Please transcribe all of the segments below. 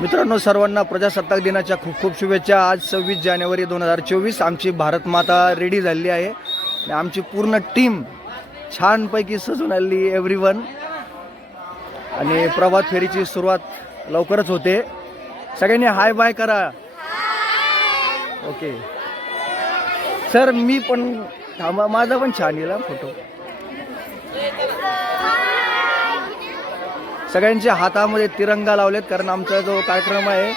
मित्रांनो, सर्वांना प्रजासत्ताक दिनाच्या खूप खूप शुभेच्छा। आज 26 जानेवारी 2024 आमची भारत माता रेडी झाली आहे आणि आमची पूर्ण टीम छानपैकी सजून आली एव्हरीवन। आणि प्रभात फेरीची सुरुवात लवकरच होते। सगळ्यांनी हाय बाय करा। ओके सर, मी पण थांबा, माझा पण छान येईल फोटो। सगळ्यांच्या हातामध्ये तिरंगा लावलेत कारण आमचा जो कार्यक्रम आहे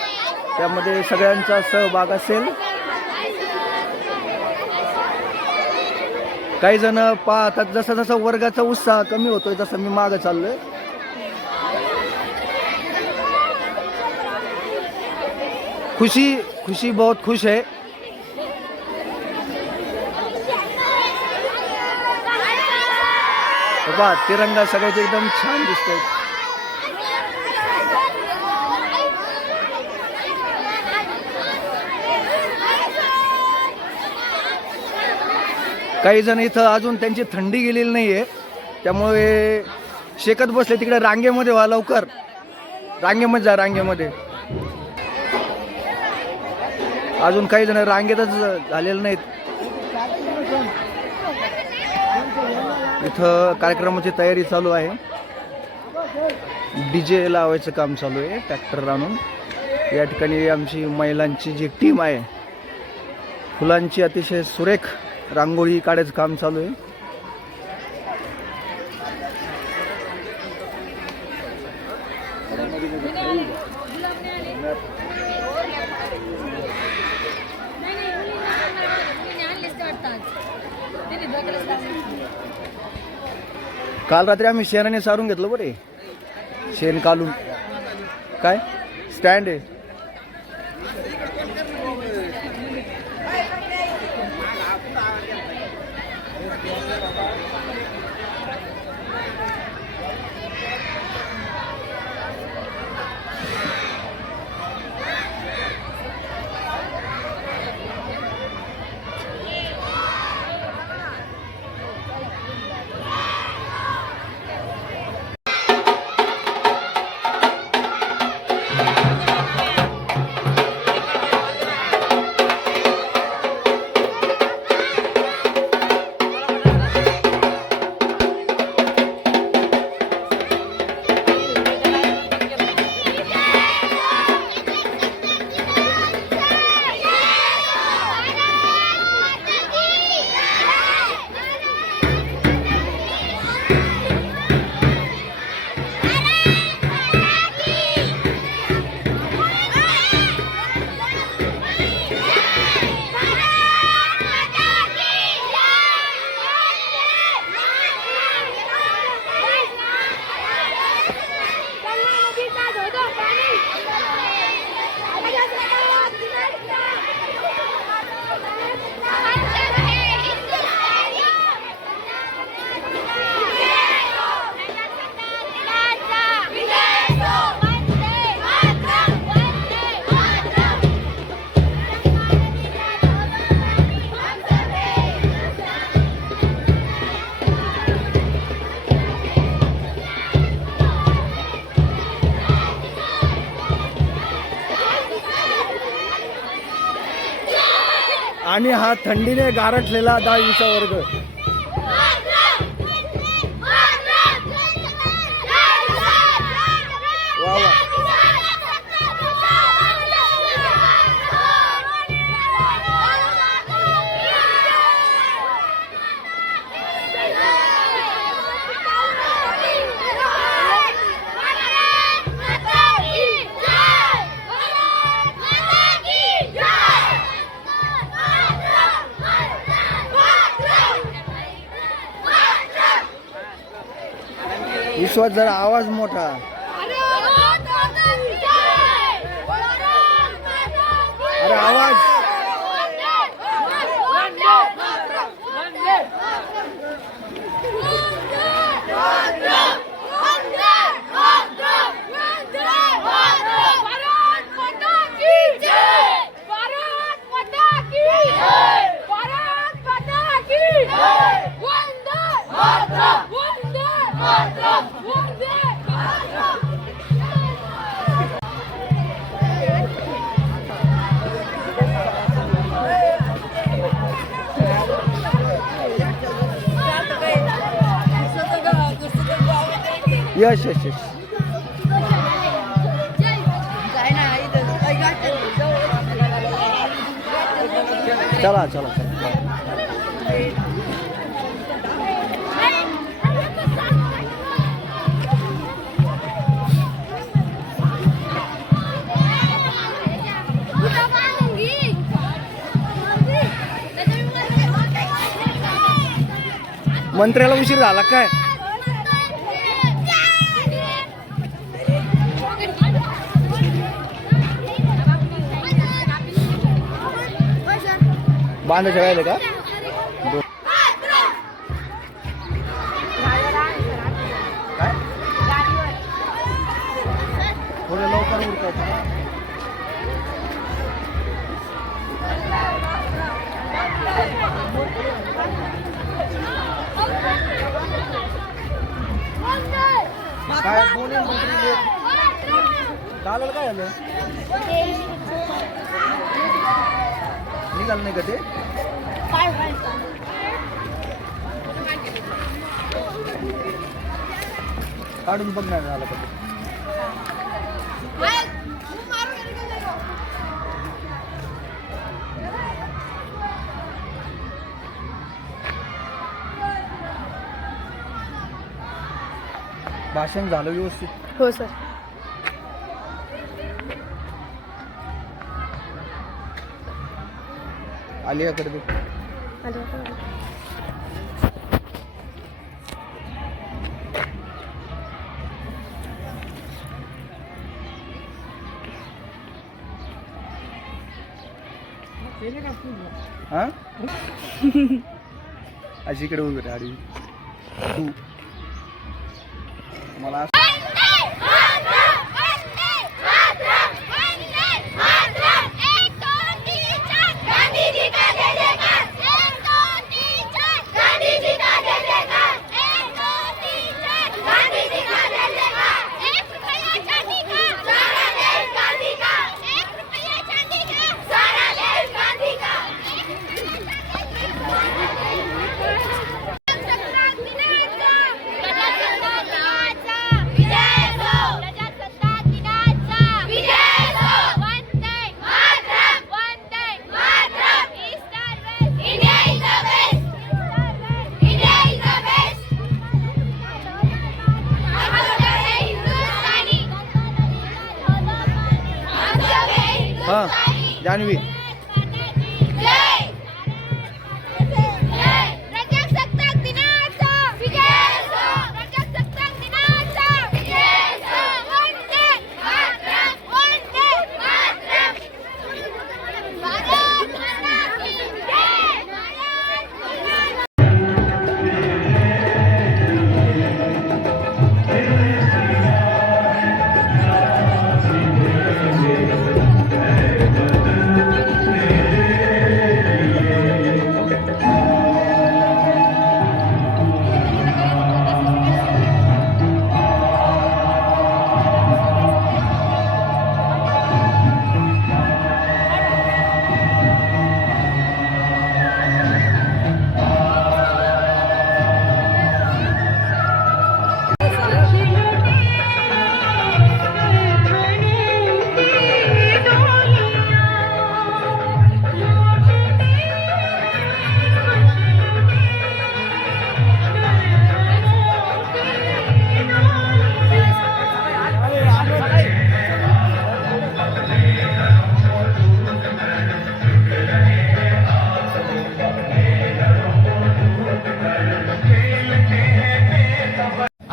त्यामध्ये सगळ्यांचा सहभाग असेल। काही जण पाहतात, जसा जसा वर्गाचा उत्साह कमी होतोय तसं मी मागे चाललोय। खुशी बहुत खुश है। बघा तिरंगा सगळ्याचे एकदम छान दिसतोय। काही जण इथं अजून त्यांची थंडी गेलेली नाहीये त्यामुळे शेकत बसले। तिकडे रांगेमध्ये व्हा, लवकर रांगेमध्ये जा, रांगेमध्ये। अजून काही जण रांगेतच झालेले नाहीत। इथं कार्यक्रमाची तयारी चालू आहे। डीजे लावायचं काम चालू आहे ट्रॅक्टर आणून। या ठिकाणी आमची महिलांची जी टीम आहे, फुलांची अतिशय सुरेख रांगोळी काढायचं काम चालू आहे। काल रात्री आम्ही शेणाने सारून घेतलं बरे, शेण काढून। काय स्टँड आहे? आणि हा थंडीने गारठलेला 10वीचा वर्ग। वा वा। विश्वास जरा आवाज मोठा। अरे आवाज। यश यश यश चला चला चला मंत्र्याला उशीर झाला काय? बांधायचे राहिले का? काय थोडं लवकर उरकायचं. काय दोन्ही मंत्री चालेल काय झालं? निघाल नाही का ते? काढून बघणार झालं का ते? भाषण झालं व्यवस्थित? हो सर. आलिया कर दे. हा अशी इकडे उभी राहा. तू मला हाँ जानवी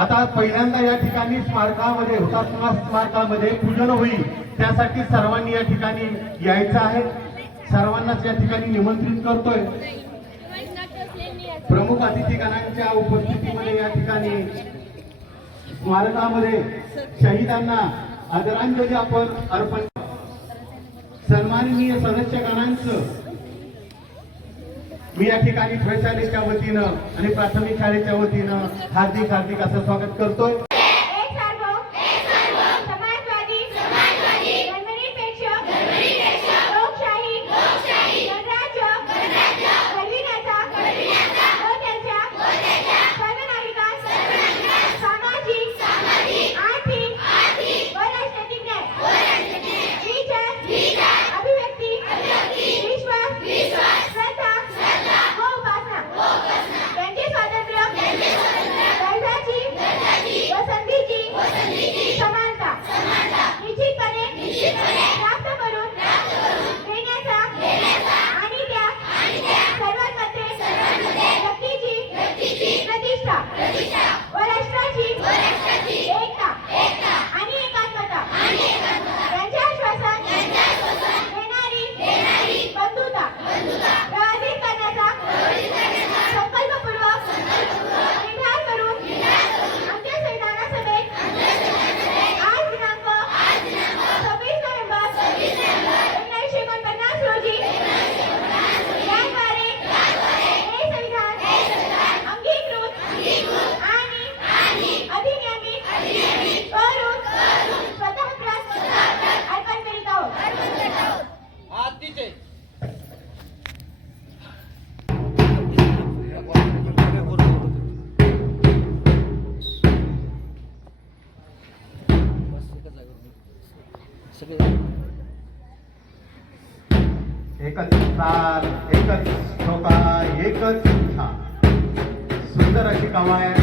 आता पहिल्यांदा या ठिकाणी स्मारकामध्ये हुतात्मा स्मारकामध्ये पूजन होईल, त्यासाठी सर्वांनी या ठिकाणी यायचं आहे. सर्वांनाच या ठिकाणी निमंत्रित करतोय. प्रमुख अतिथीगणांच्या उपस्थितीमध्ये या ठिकाणी स्मारकामध्ये शहीदांना आदरांजली आपण अर्पण. सन्माननीय सदस्यगणांचं मी या ठिकाणी प्रशालेच्या वतीनं आणि प्राथमिक शाळेच्या वतीनं हार्दिक हार्दिक असं स्वागत करतोय. झोका एकच हा सुंदर अशी कमाय.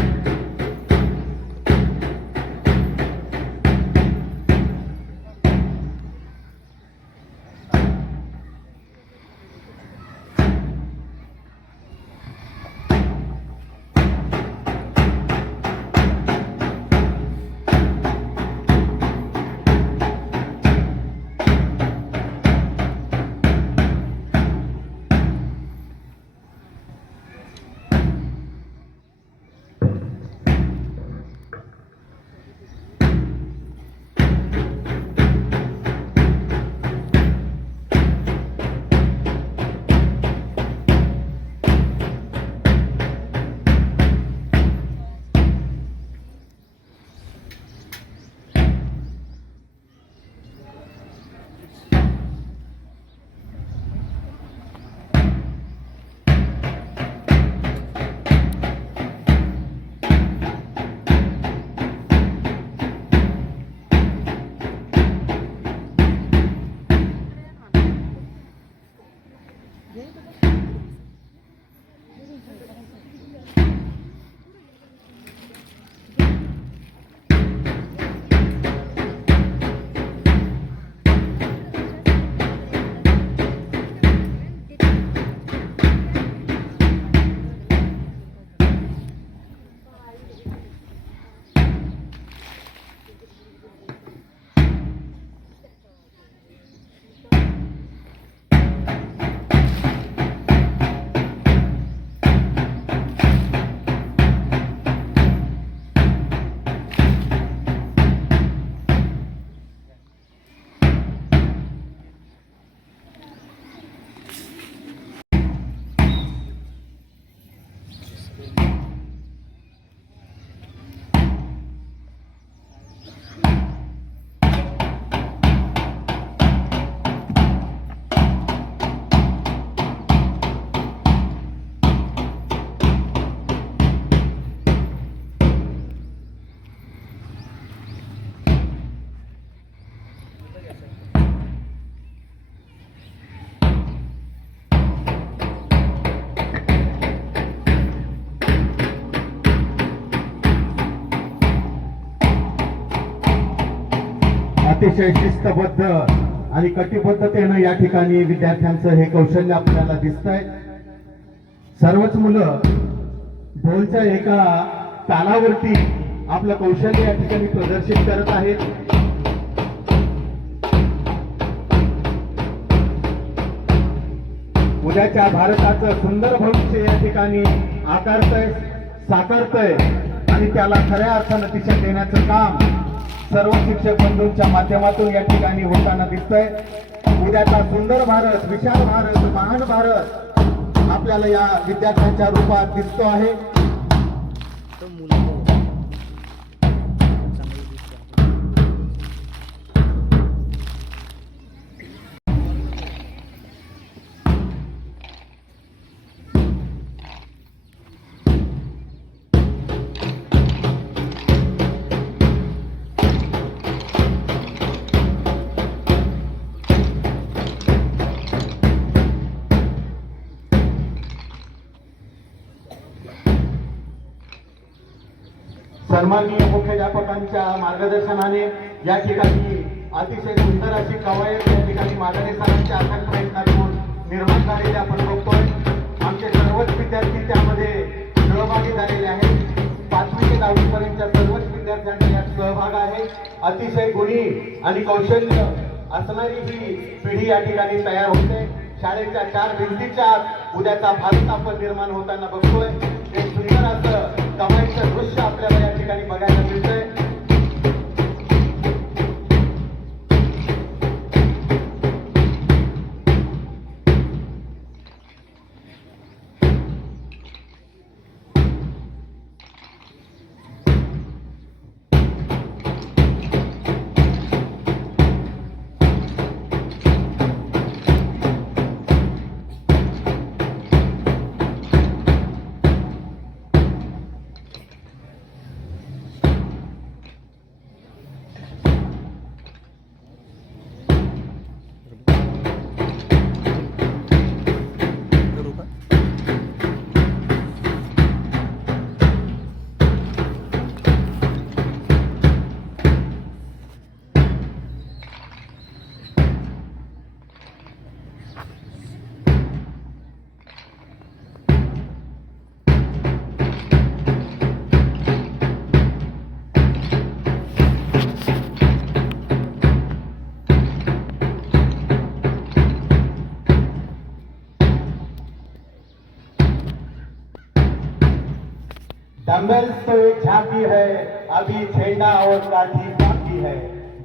अतिशय शिस्तबद्ध आणि कटिबद्धतेनं या ठिकाणी विद्यार्थ्यांचं हे कौशल्य आपल्याला दिसतंय. सर्वच मुलं ढोलच्या एका तालावरती आपलं कौशल्य या ठिकाणी प्रदर्शित करत आहेत. उद्याच्या भारताचं सुंदर भविष्य या ठिकाणी आकारतंय, साकारतंय आणि त्याला खऱ्या अर्थानं दिशा देण्याचं काम सर्व शिक्षक बंधूंच्या माध्यमातून या ठिकाणी होताना दिसतंय. उद्याचा सुंदर भारत, विशाल भारत, महान भारत आपल्याला या विद्यार्थ्यांच्या रूपात दिसतो आहे. सन्माननीय मुख्याध्यापकांच्या मार्गदर्शनाने या ठिकाणी अतिशय सुंदर अशी कवायत या ठिकाणी मादारे सरांच्या अथक प्रयत्नातून निर्माण झालेली आपण बघतोय. आमचे सर्वच विद्यार्थी त्यामध्ये सहभागी झालेले आहेत. 5वी ते 10वी पर्यंतच्या सर्वच विद्यार्थ्यांचा यात सहभाग आहे. अतिशय गुणी आणि कौशल्य असणारी ही पिढी या ठिकाणी तयार होते. शाळेच्या 4 भिंतीच्या उद्याचा भारत आपण निर्माण होताना बघतोय. एक सुंदर असं कमाईचं दृश्य आपल्याला या ठिकाणी बघायला मिळतंय. डंबल्स तो एक झांकी है, अभी झेंडा और काठी बाकी है.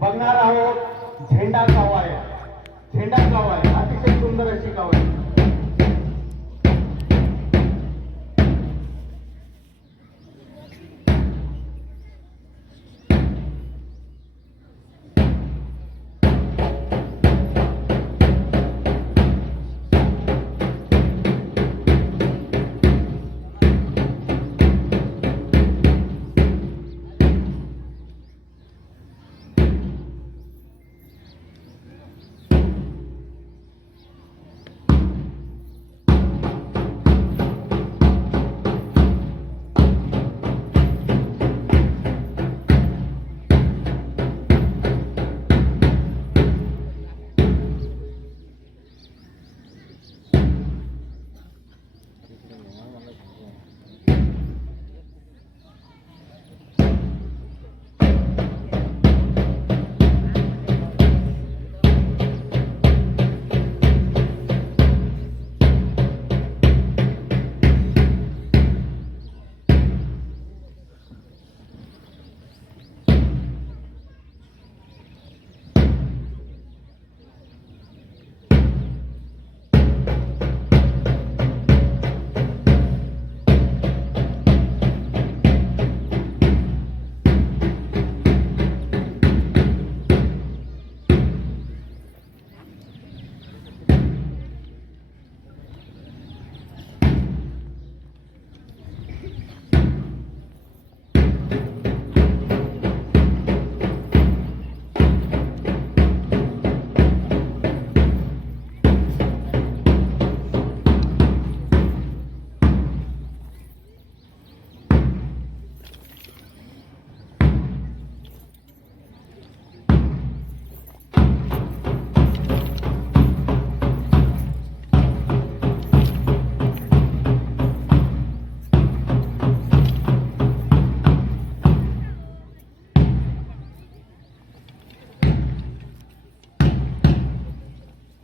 बघणार आहोत झेंडा कवायत. झेंडा कवायत अतिशय सुंदर अशी कवायत.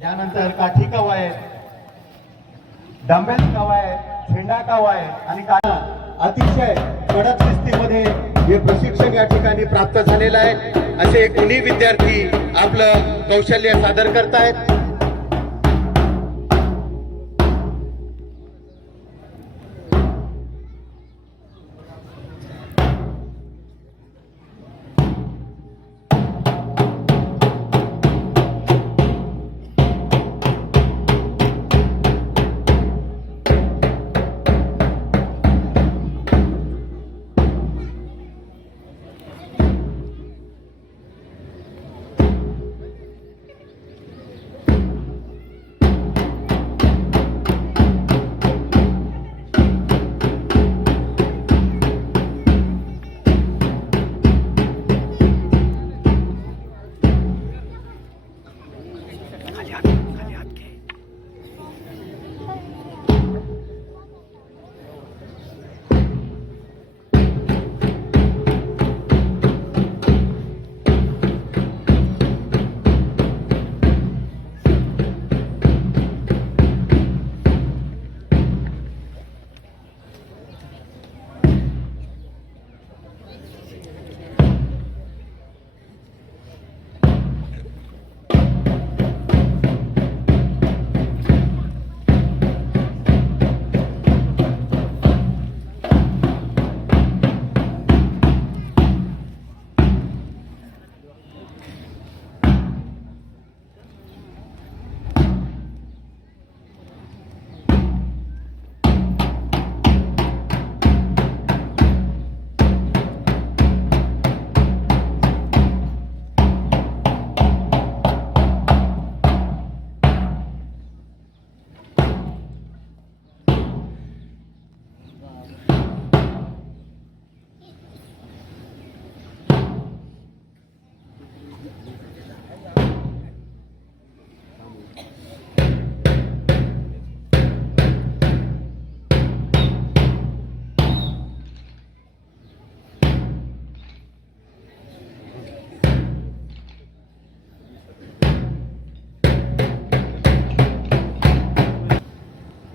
त्यानंतर काठी कवायत, डंबेल कवायत, झेंडा कवायत आणि अतिशय कडक शिस्तीमध्ये हे प्रशिक्षण या ठिकाणी प्राप्त झालेलं आहे. असे गुणी विद्यार्थी आपलं कौशल्य सादर करतायत.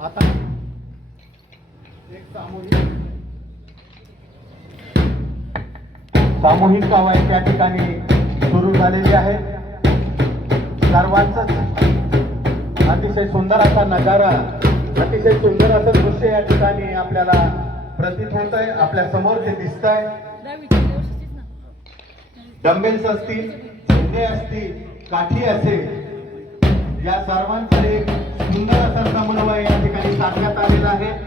आता एक सामूहिक सामूहिक कवायत त्या ठिकाणी सुरू झालेली आहे. सर्वांचंच अतिशय सुंदर असा नजारा, अतिशय सुंदर असं दृश्य या ठिकाणी आपल्याला प्रतीत होत आहे. आपल्या समोर जे दिसत आहे, डंबेल्स असतील, झेंडे असतील, काठी असेल, या सर्वांचा एक सुंदर असा समन्वय या ठिकाणी साधण्यात आलेला आहे.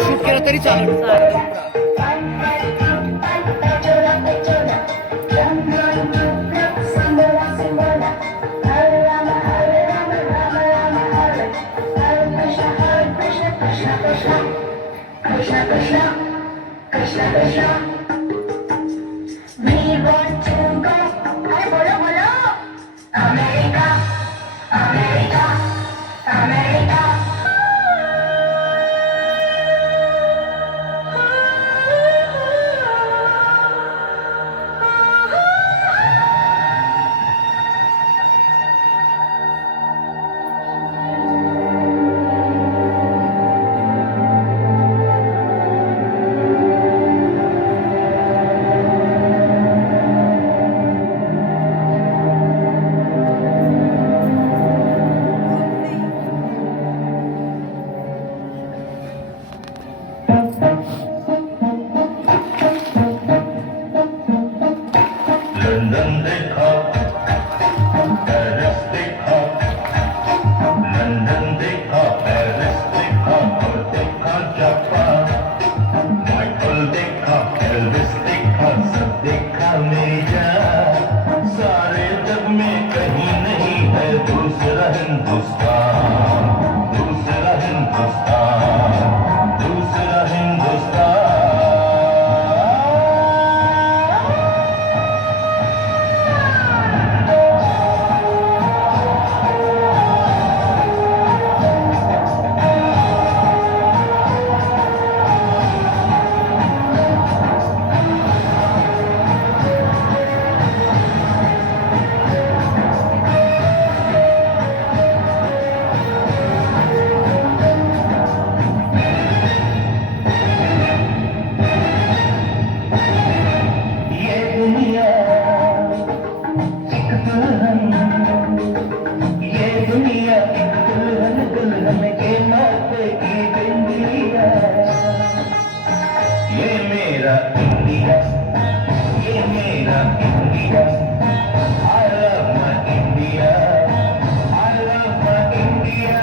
शूट केलं तरी चालेल. देखा जापान, माइकल देखा, एल्विस देखा, सब देखा मेरी जान। सारे जग में कहीं नहीं है दूसरा हिंदुस्तान, दूसरा हिंदुस्तान, दूसरा हिंदुस्तान। ये दुनिया एक दुल्हन, ये दुनिया एक दुल्हन, दुल्हन के माथे की बिंदिया। ये मेरा इंडिया, ये मेरा India. I love my India, I love my India।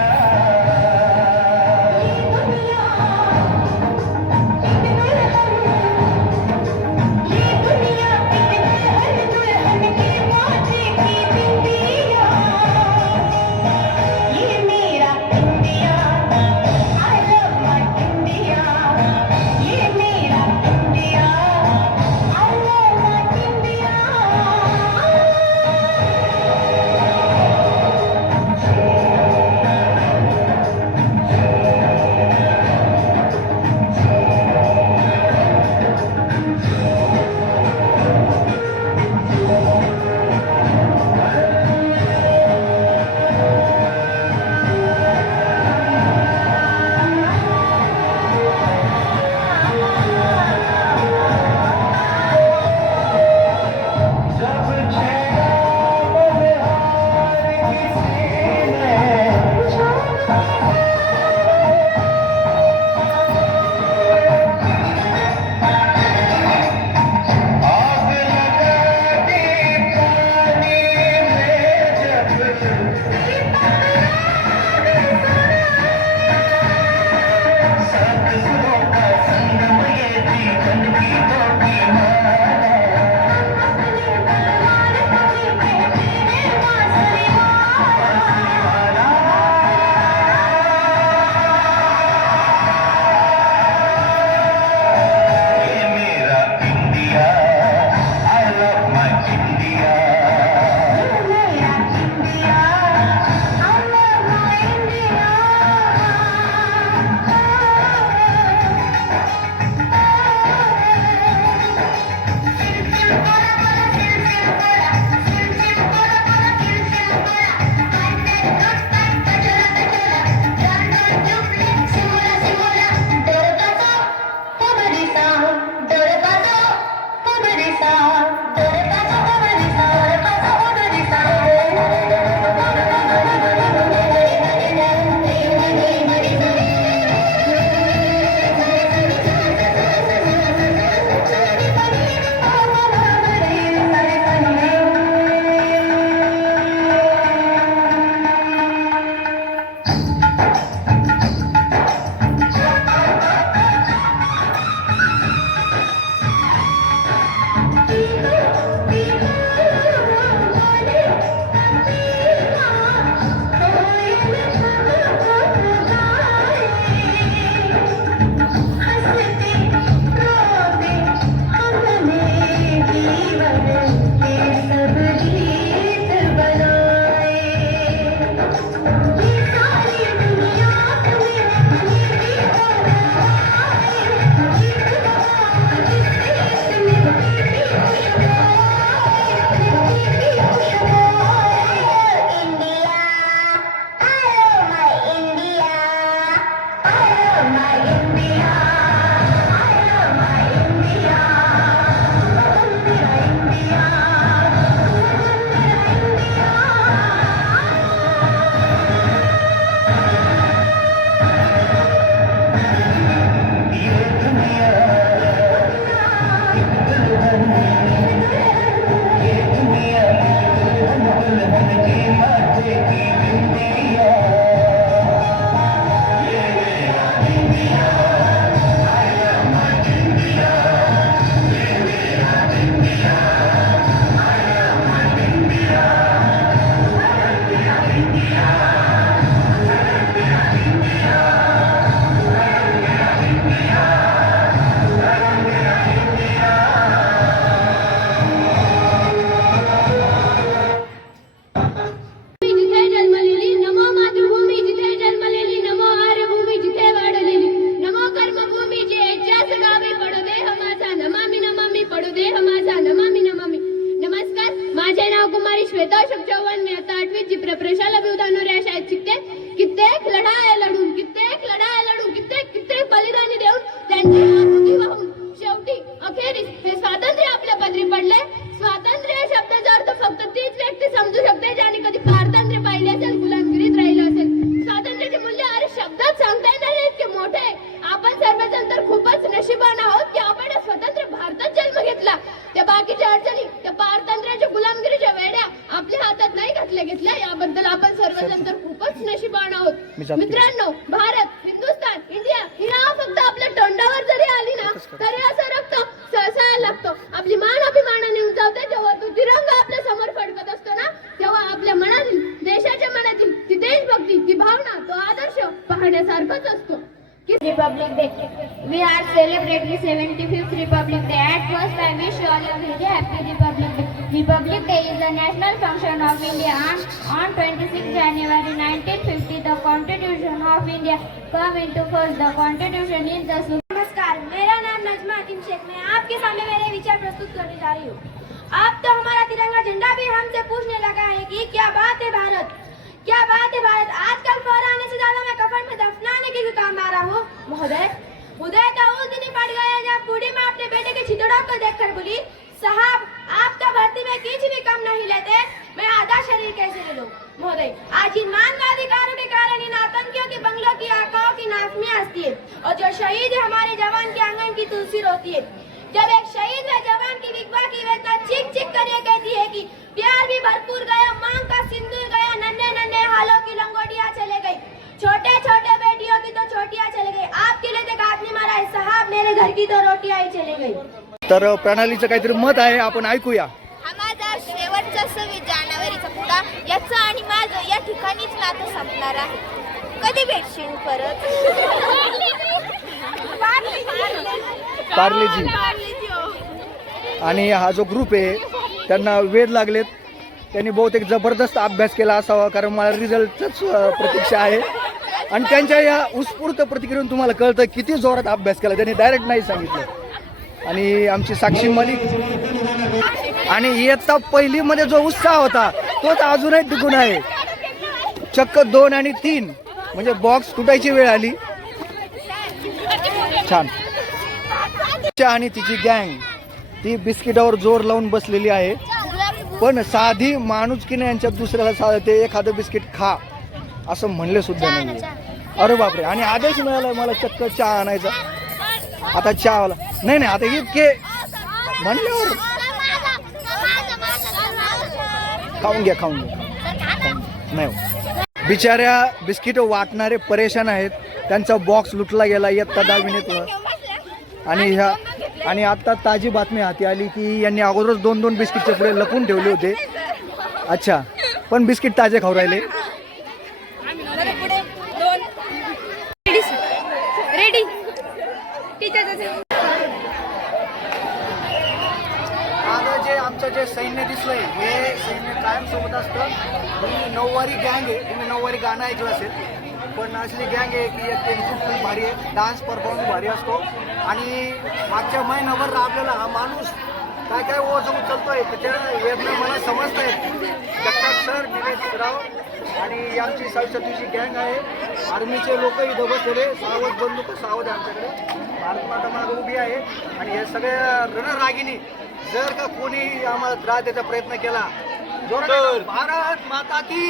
त्यांची आहुती वाहून शेवटी अखेरीस हे स्वातंत्र्य आपल्या पदरी पडले. स्वातंत्र्य या शब्दाचा अर्थ फक्त तीच व्यक्ती समजू शकते ज्याने कधी पारतंत्र्य पाहिले असेल, गुलामगिरीत राहिलं असेल. स्वातंत्र्याचे मूल्य अरे शब्दात सांगता येणार नाही इतके मोठे. आपण सर्वजण तर खूपच नशिबान आहोत की आपण या स्वतंत्र भारतात जन्म घेतला. त्या बाकीच्या अडचणी, त्या पारतंत्र्याच्या गुलामगिरीच्या वेड्या आपल्या हातात नाही घेतल्या. याबद्दल आपण सर्वजण तर खूपच नशिबान आहोत. मित्रांनो, भारत, हिंदुस्थान, इंडिया ही नाव फक्त आपल्या तोंडावर जरी आली ना तरी असं रक्त सळसळायला लागतो. आपली मान अभिमानाने उंचावते. जेव्हा तो तिरंगा आपल्या समोर फडकत असतो ना तेव्हा आपल्या मनातील, देशाच्या मनातील ती देशभक्ती, ती भावना, तो आदर्श पाहण्यासारखाच असतो. Republic Day. We are celebrating 75th Republic Day. At first, I wish you all a very happy Republic Day. Republic Day is a national function of India. On 26 January 1950, the Constitution of India come into force. The Constitution is the नमस्कार, मेरा नाम नजमा हकीम शेख। मैं आपके सामने मेरे विचार प्रस्तुत करने जा रही हूँ। अब तो हमारा तिरंगा झंडा भी हमसे पूछने लगा है कि क्या बात है भारत, क्या बात है भारत। आजकल फहराने से ज्यादा मैं कफन में दफनाने के काम आ रहा हूँ। महोदय, उदय तो उस दिन ही पड़ गया जब बूढ़ी माँ अपने बेटे के छितड़ों को देखकर बोली, साहब आप तो भर्ती में किसी भी कम नहीं लेते, मैं आधा शरीर कैसे ले लूं। महोदय, आज इन मानवाधिकारों के कारण इन आतंकियों के बंगलों की आकाओं की नाफियां हंसती है और जो शहीद है हमारे जवान के आंगन की तुलसी रोती है। जब एक शहीद व जवान की विधवा की वेदना चीख चीख कर ये कहती है कि प्यार भी भरपूर गया, मांग का सिंदूर गया, नन्हे नन्हे हालों की लंगोटियां चले गई, छोटे छोटे बेटियों की तो छोटियां चले गई, आपके लिए एक आदमी मारा है साहब, मेरे घर की तो रोटियां ही चले गई। तर प्रणालीचं काहीतरी मत आहे, आपण ऐकूया. हा माझा शेवटचा 26 जानेवारीचा पुढा याचं आणि माझं या ठिकाणीच नातं संपणार आहे. कधी भेटशील परत? पार्लेजी. आणि हा जो ग्रुप आहे त्यांना वेध लागलेत. त्यांनी बहुतेक जबरदस्त अभ्यास केला असावा, कारण मला रिझल्टच प्रतीक्षा आहे. आणि त्यांच्या या उत्स्फूर्त प्रतिक्रियेतून तुम्हाला कळतं किती जोरात अभ्यास केला त्यांनी, डायरेक्ट नाही सांगितलं. आणि आमची साक्षी मलिक आणि इयत्ता पहिलीमध्ये जो उत्साह होता तोच अजूनही टिकून आहे. चक्क 2 आणि 3 म्हणजे बॉक्स तुटायची वेळ आली. छान. आणि तिची गँग ती बिस्किटावर जोर लावून बसलेली आहे, पण साधी माणुसकीने यांच्यात दुसऱ्याला साधते एखादं बिस्किट खा असं म्हणले सुद्धा नाही. अरे बापरे. आणि आदेश मिळाला मला चक्क चहा आणायचा. आता चहावाला नाही नाही, आता इतके म्हणल्यावर खाऊन घ्या नाही. बिचाऱ्या बिस्किट वाटणारे परेशान आहेत, त्यांचा बॉक्स लुटला गेला इयत्ता 10वीने. आणि आता ताजी बातमी हाती आली की यांनी अगोदरच 2-2 बिस्किटचे पुढे लपून ठेवले होते. अच्छा, पण बिस्किट ताजे खाऊ राहिले. रेडी आता जे आमचं जे सैन्य दिसलंय हे सैन्य कायम सोबत असतं. ही 9वारी गँग आहे. तुम्ही 9वारी गाणं ऐकलं असेल, पण असली गँग आहे की खूप भारी आहे. डान्स परफॉर्मन्स भारी असतो. आणि मागच्या महिनाभर आपल्याला हा माणूस काय काय ओझं उचलतोय त्याच्या वेदना मला समजत आहेत. जगताप सर, निलेश राव आणि आमची 67ची गँग आहे. आर्मीचे लोक इथं बसलेले, सावध बंदूक सावध आहे आमच्याकडे. भारत माता मागे उभी आहे. आणि हे सगळ्या रणरागिनी जर का कोणी आम्हाला त्रास द्यायचा प्रयत्न केला, जोरात भारत माता की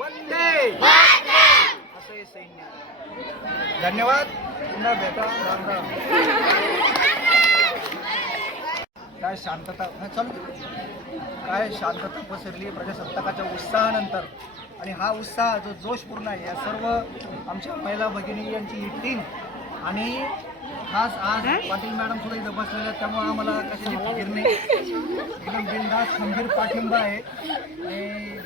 वंदे असं हे सैन्य. धन्यवाद. पुन्हा भेटा. राम राम. काय शांतता चालू, काय शांतता पसरली प्रजासत्ताकाच्या उत्साहानंतर. आणि हा उत्साह जो जोशपूर्ण आहे, या सर्व आमच्या महिला भगिनी यांची ही टीम. आणि खास आज पाटील मॅडम सुद्धा इथं बसलेल्या, त्यामुळे आम्हाला कशाची फिकीर नाही. एकदम बिनधास्त खंबीर पाठिंबा आहे. आणि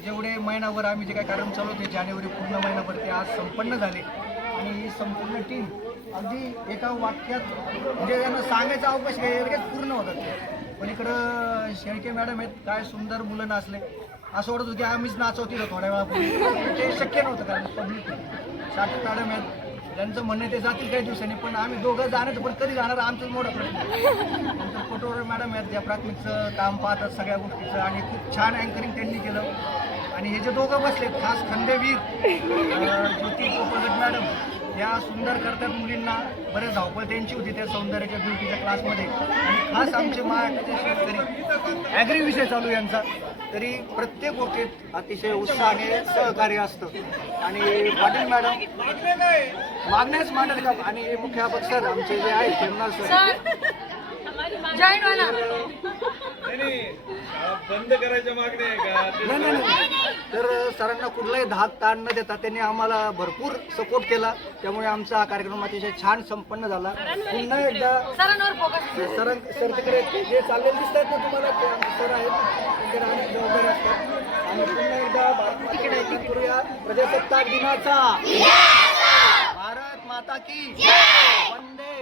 जेवढे महिनाभर आम्ही जे काही कार्यक्रम चालवते जानेवारी पूर्ण महिनाभर ते आज संपन्न झाले. आणि ही संपूर्ण टीम अगदी एका वाक्यात म्हणजे यांना सांगायचा अवकाश काय लगेच पूर्ण होतात ते. पण इकडं शेळके मॅडम आहेत, काय सुंदर मुलं नाचले. असं वाटत होतं की आम्हीच नाचवतील थोड्या वेळापूर्वी, ते शक्य नव्हतं कारण पब्लिक. साठे मॅडम आहेत, त्यांचं म्हणणं ते जातील काही दिवसांनी, पण आम्ही दोघं जाण्याचं पण कधी जाणार आमचाच मोठा प्रश्न. नंतर कोटोरे मॅडम आहेत, ज्या प्राथमिकचं काम पाहतात सगळ्या गोष्टीचं, आणि खूप छान अँकरिंग त्यांनी केलं. आणि हे जे दोघं बसलेत खास खंडेवीर ज्योती कोपरगट मॅडम, या सुंदर करतात मुलींना बरेच धावपळ त्यांची होती त्या सौंदर्याच्या ब्युटीच्या क्लासमध्ये. आणि खास आमचे महाराष्ट्राचे शेतकरी ॲग्री विषय चालू यांचा, तरी प्रत्येक गोष्टीत अतिशय उत्साहाने सहकार्य असतं. आणि पाटील मॅडम मागण्याच मांडत का, आणि मुख्याध्यापक सर आमचे जे आहेत खेमनार सर बंद करायच्या मागण्या आहे का? नाही. तर सरांना कुठलाही धाक ताण न देता त्यांनी आम्हाला भरपूर सपोर्ट केला, त्यामुळे आमचा हा कार्यक्रम अतिशय छान संपन्न झाला. पुन्हा एकदा सर तिकडे जे चाललेले दिसत आहेत ना तुम्हाला, ते आमचे सर आहेत, त्यांचे राहण्याची जबाबदारी असतात. आणि पुन्हा एकदा भारत मातेचा सन्मान करूया. प्रजासत्ताक दिनाचा भारत माता की वंदे.